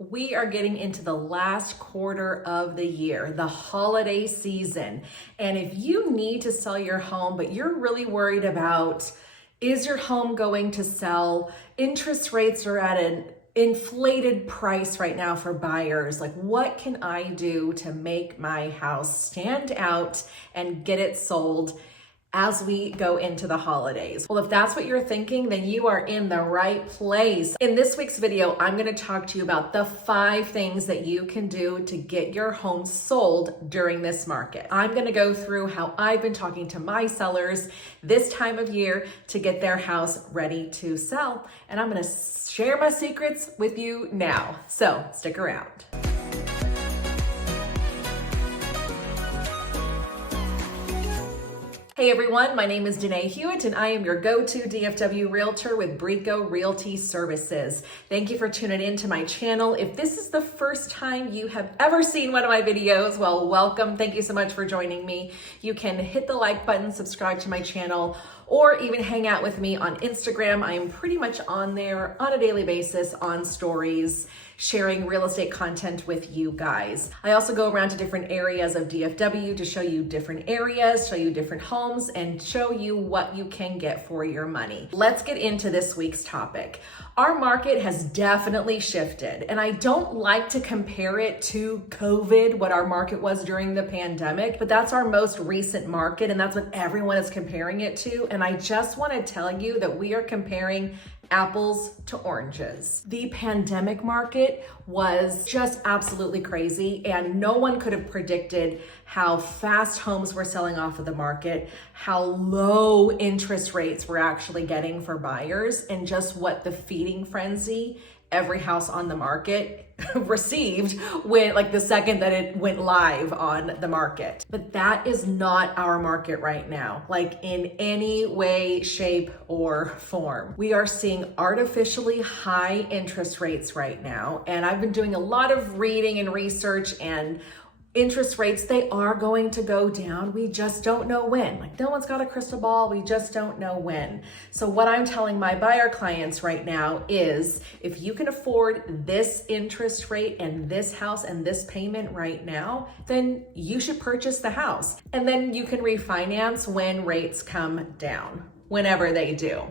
We are getting into the last quarter of the year, the holiday season. And if you need to sell your home, but you're really worried about, is your home going to sell? Interest rates are at an inflated price right now for buyers. Like, what can I do to make my house stand out and get it sold as we go into the holidays? Well, if that's what you're thinking, then you are in the right place. In this week's video, I'm going to talk to you about the 5 things that you can do to get your home sold during this market. I'm going to go through how I've been talking to my sellers this time of year to get their house ready to sell. And I'm going to share my secrets with you now. So stick around. Hey everyone, my name is Danae Hewitt and I am your go-to DFW realtor with Brico Realty Services. Thank you for tuning in to my channel. If this is the first time you have ever seen one of my videos, well, welcome. Thank you so much for joining me. You can hit the like button, subscribe to my channel, or even hang out with me on Instagram. I am pretty much on there on a daily basis on stories, sharing real estate content with you guys. I also go around to different areas of DFW to show you different areas, show you different homes, and show you what you can get for your money. Let's get into this week's topic. Our market has definitely shifted, and I don't like to compare it to COVID, what our market was during the pandemic, but that's our most recent market, and that's what everyone is comparing it to. And I just want to tell you that we are comparing apples to oranges. The pandemic market was just absolutely crazy, and no one could have predicted how fast homes were selling off of the market, how low interest rates we're actually getting for buyers, and just what the feeding frenzy every house on the market received when, like, the second that it went live on the market. But that is not our market right now, like in any way, shape, or form. We are seeing artificially high interest rates right now. And I've been doing a lot of reading and research, and interest rates, they are going to go down. We just don't know when. Like, no one's got a crystal ball. We just don't know when. So what I'm telling my buyer clients right now is, if you can afford this interest rate and this house and this payment right now, then you should purchase the house. And then you can refinance when rates come down, whenever they do.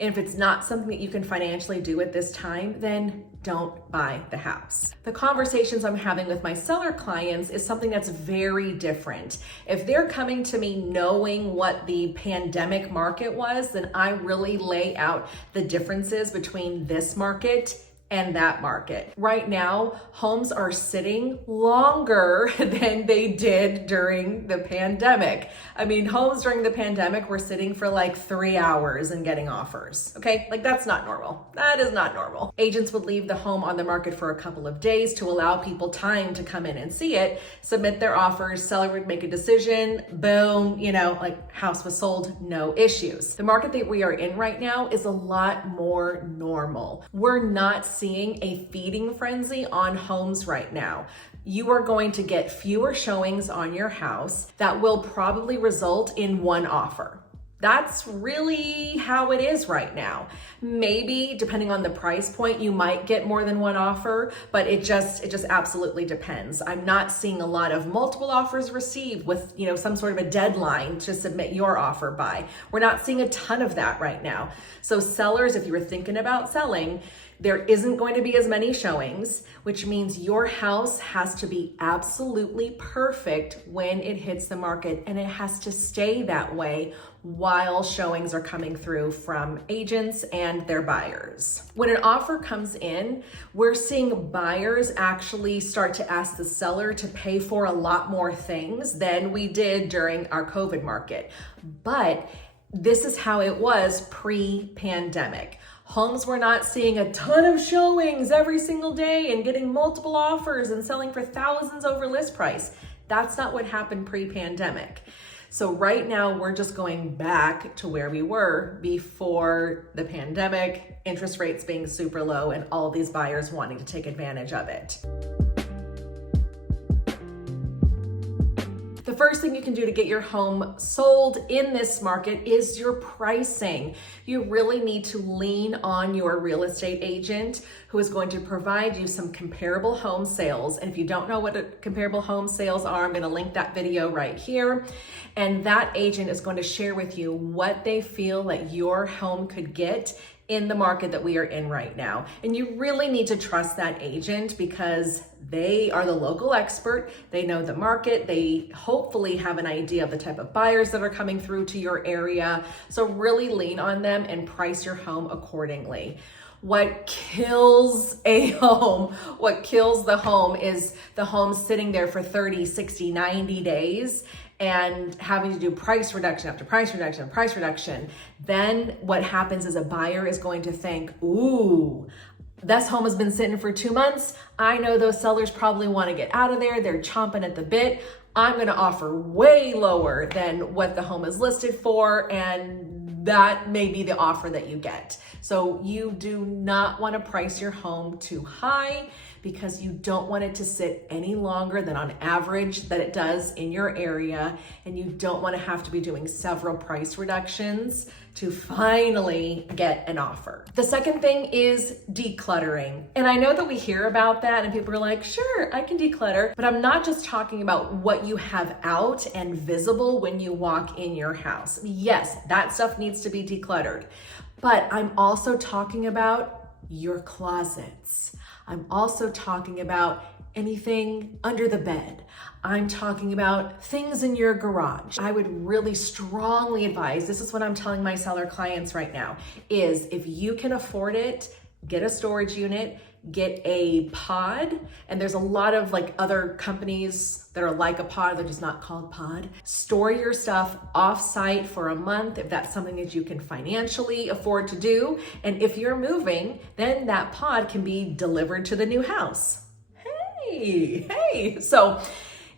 And if it's not something that you can financially do at this time, then don't buy the house. The conversations I'm having with my seller clients is something that's very different. If they're coming to me knowing what the pandemic market was, then I really lay out the differences between this market and that market. Right now, homes are sitting longer than they did during the pandemic. I mean, homes during the pandemic were sitting for like 3 hours and getting offers. Okay, like, that's not normal. That is not normal. Agents would leave the home on the market for a couple of days to allow people time to come in and see it, submit their offers, seller would make a decision, boom, like, house was sold, no issues. The market that we are in right now is a lot more normal. We're not seeing a feeding frenzy on homes right now. You are going to get fewer showings on your house that will probably result in one offer. That's really how it is right now. Maybe depending on the price point, you might get more than one offer, but it just absolutely depends. I'm not seeing a lot of multiple offers received with, some sort of a deadline to submit your offer by. We're not seeing a ton of that right now. So sellers, if you were thinking about selling, there isn't going to be as many showings, which means your house has to be absolutely perfect when it hits the market, and it has to stay that way while showings are coming through from agents and their buyers. When an offer comes in, we're seeing buyers actually start to ask the seller to pay for a lot more things than we did during our COVID market. But this is how it was pre-pandemic. Homes were not seeing a ton of showings every single day and getting multiple offers and selling for thousands over list price. That's not what happened pre-pandemic. So right now, we're just going back to where we were before the pandemic, interest rates being super low and all these buyers wanting to take advantage of it. The first thing you can do to get your home sold in this market is your pricing. You really need to lean on your real estate agent who is going to provide you some comparable home sales. And if you don't know what comparable home sales are, I'm going to link that video right here. And that agent is going to share with you what they feel that your home could get in the market that we are in right now. And you really need to trust that agent because they are the local expert. They know the market. They hopefully have an idea of the type of buyers that are coming through to your area. So really lean on them and price your home accordingly. What kills a home, what kills the home is the home sitting there for 30, 60, 90 days and having to do price reduction after price reduction and price reduction. Then what happens is a buyer is going to think, ooh, this home has been sitting for 2 months. I know those sellers probably want to get out of there. They're chomping at the bit. I'm going to offer way lower than what the home is listed for, and that may be the offer that you get. So you do not want to price your home too high because you don't want it to sit any longer than on average that it does in your area, and you don't want to have to be doing several price reductions to finally get an offer. The second thing is decluttering. And I know that we hear about that and people are like, sure, I can declutter, but I'm not just talking about what you have out and visible when you walk in your house. Yes, that stuff needs to be decluttered, but I'm also talking about your closets. I'm also talking about anything under the bed. I'm talking about things in your garage. I would really strongly advise, this is what I'm telling my seller clients right now, is if you can afford it, get a storage unit, get a pod. And there's a lot of like other companies that are like a pod, they're just not called pod. Store your stuff off-site for a month if that's something that you can financially afford to do. And if you're moving, then that pod can be delivered to the new house. Hey. So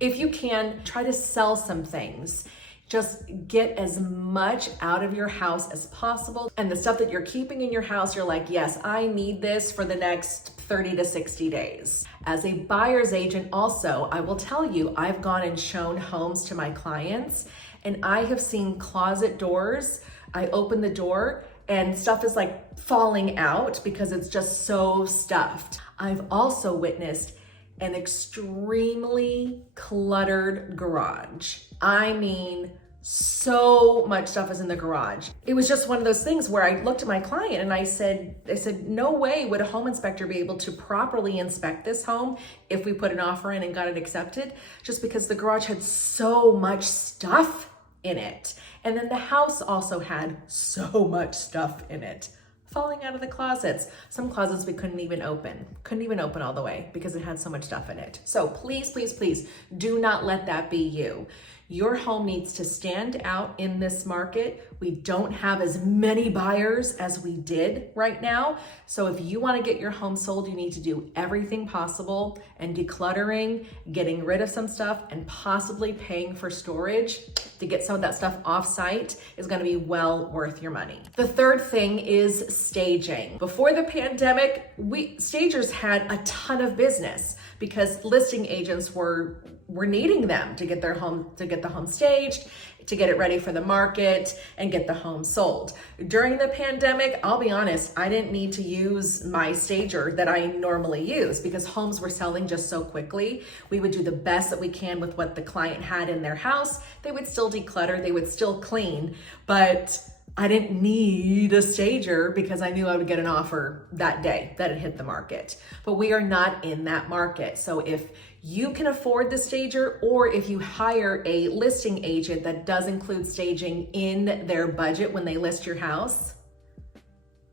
if you can, try to sell some things. Just get as much out of your house as possible. And the stuff that you're keeping in your house, you're like, yes, I need this for the next 30 to 60 days. As a buyer's agent also, I will tell you, I've gone and shown homes to my clients and I have seen closet doors. I open the door and stuff is like falling out because it's just so stuffed. I've also witnessed an extremely cluttered garage. I mean, so much stuff is in the garage. It was just one of those things where I looked at my client and I said, no way would a home inspector be able to properly inspect this home if we put an offer in and got it accepted, just because the garage had so much stuff in it. And then the house also had so much stuff in it, falling out of the closets. Some closets we couldn't even open all the way because it had so much stuff in it. So please, please, please do not let that be you. Your home needs to stand out in this market. We don't have as many buyers as we did right now. So if you want to get your home sold, you need to do everything possible, and decluttering, getting rid of some stuff, and possibly paying for storage to get some of that stuff off site is going to be well worth your money. The third thing is staging. Before the pandemic, stagers had a ton of business because listing agents were needing them to get the home staged, to get it ready for the market and get the home sold. During the pandemic, I'll be honest, I didn't need to use my stager that I normally use because homes were selling just so quickly. We would do the best that we can with what the client had in their house. They would still declutter, they would still clean, but I didn't need a stager because I knew I would get an offer that day that it hit the market. But we are not in that market. So if you can afford the stager, or if you hire a listing agent that does include staging in their budget when they list your house,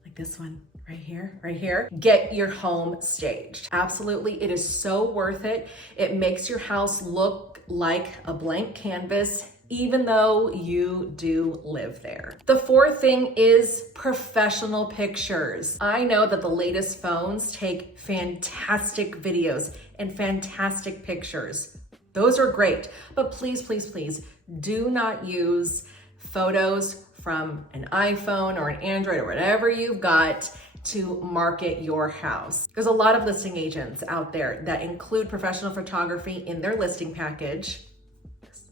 like this one right here, get your home staged. Absolutely, it is so worth it. It makes your house look like a blank canvas, even though you do live there. The fourth thing is professional pictures. I know that the latest phones take fantastic videos and fantastic pictures. Those are great, but please, please, please do not use photos from an iPhone or an Android or whatever you've got to market your house. There's a lot of listing agents out there that include professional photography in their listing package. This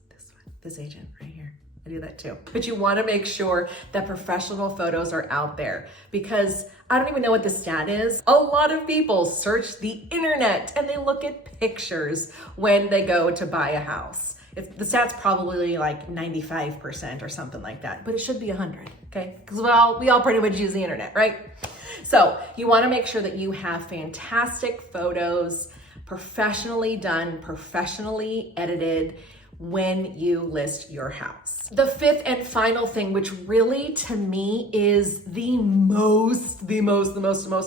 this agent right here. I do that too. But you want to make sure that professional photos are out there, because I don't even know what the stat is. A lot of people search the internet and they look at pictures when they go to buy a house. The stat's probably like 95% or something like that, but it should be 100, okay? Because we all pretty much use the internet, right? So you want to make sure that you have fantastic photos, professionally done, professionally edited, when you list your house. The fifth and final thing, which really to me is the most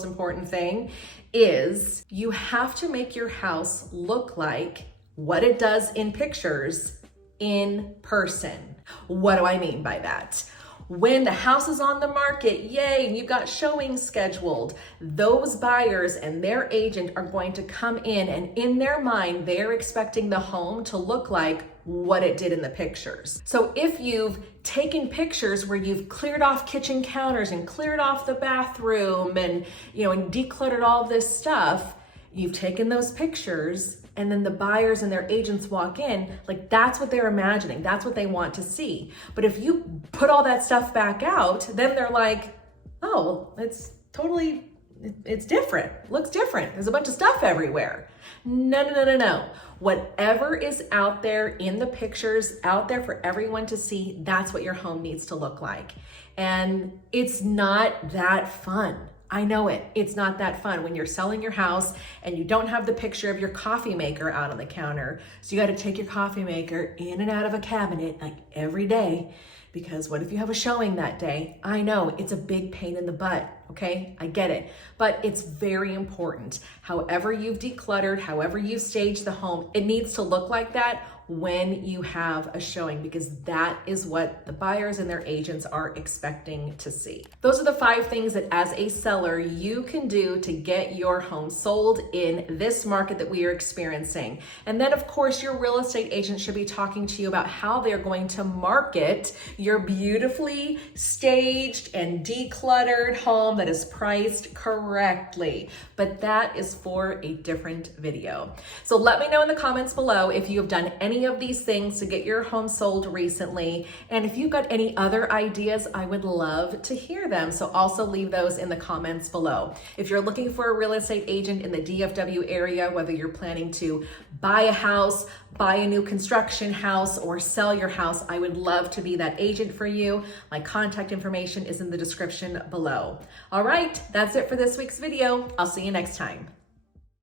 important thing, is you have to make your house look like what it does in pictures in person. What do I mean by that? When the house is on the market, yay, and you've got showings scheduled, those buyers and their agent are going to come in, and in their mind, they're expecting the home to look like what it did in the pictures. So if you've taken pictures where you've cleared off kitchen counters and cleared off the bathroom and decluttered all this stuff, you've taken those pictures, and then the buyers and their agents walk in, like that's what they're imagining. That's what they want to see. But if you put all that stuff back out, then they're like, oh, it's different. It looks different. There's a bunch of stuff everywhere. No. Whatever is out there in the pictures, out there for everyone to see, that's what your home needs to look like. And it's not that fun. I know it. It's not that fun when you're selling your house and you don't have the picture of your coffee maker out on the counter. So you got to take your coffee maker in and out of a cabinet like every day, because what if you have a showing that day? I know it's a big pain in the butt. Okay, I get it, but it's very important. However you've decluttered, however you staged the home, it needs to look like that when you have a showing, because that is what the buyers and their agents are expecting to see. Those are the 5 things that as a seller you can do to get your home sold in this market that we are experiencing. And then of course your real estate agent should be talking to you about how they're going to market your beautifully staged and decluttered home that is priced correctly. But that is for a different video. So let me know in the comments below if you have done any of these things to get your home sold recently. And if you've got any other ideas, I would love to hear them. So also leave those in the comments below. If you're looking for a real estate agent in the DFW area, whether you're planning to buy a house, buy a new construction house, or sell your house, I would love to be that agent for you. My contact information is in the description below. All right, that's it for this week's video. I'll see you next time.